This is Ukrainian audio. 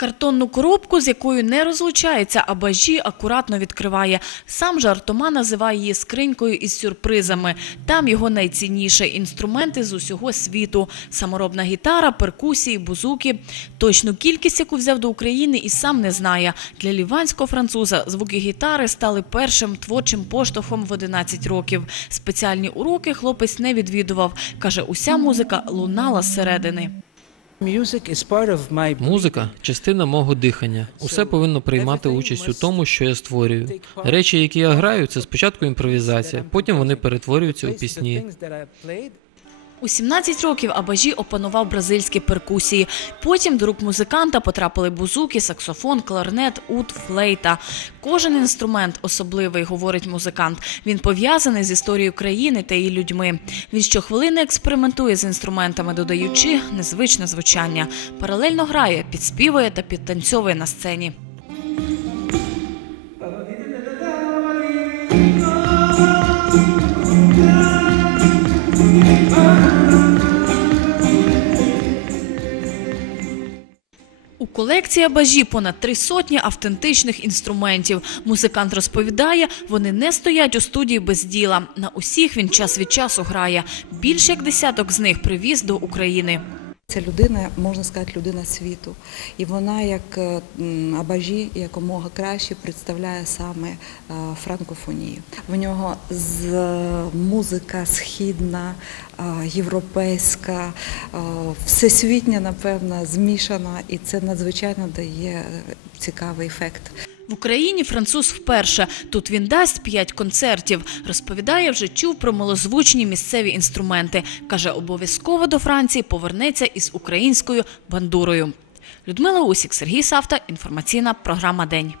Картонну коробку, з якою не розлучається, а бажі акуратно відкриває. Сам же Артома називає її скринькою із сюрпризами. Там його найцінніше – інструменти з усього світу. Саморобна гітара, перкусії, бузуки. Точну кількість, яку взяв до України, і сам не знає. Для ліванського француза звуки гітари стали першим творчим поштовхом в 11 років. Спеціальні уроки хлопець не відвідував. Каже, уся музика лунала зсередини. Музика частина мого дихання. Усе повинно приймати участь у тому, що я створюю. Речі, які я граю, це спочатку імпровізація, потім вони перетворюються у пісні. У 17 років Абажі опанував бразильські перкусії. Потім до рук музиканта потрапили бузуки, саксофон, кларнет, ут, флейта. Кожен інструмент особливий, говорить музикант. Він пов'язаний з історією країни та її людьми. Він щохвилини експериментує з інструментами, додаючи незвичне звучання. Паралельно грає, підспівує та підтанцьовує на сцені. У колекції Абажі понад три сотні автентичних інструментів. Музикант розповідає, вони не стоять у студії без діла. На усіх він час від часу грає. Більше як десяток з них привіз до України. Це людина, можна сказати, людина світу. І вона, як е, абажі, якомога краще представляє саме е, франкофонію. В нього з е, музика східна, європейська, всесвітня, напевно, змішана, і це надзвичайно дає цікавий ефект. В Україні француз вперше. Тут він дасть п'ять концертів. Розповідає, вже чув про малозвучні місцеві інструменти. Каже, обов'язково до Франції повернеться із українською бандурою. Людмила Усік, Сергій Савта. Інформаційна програма День.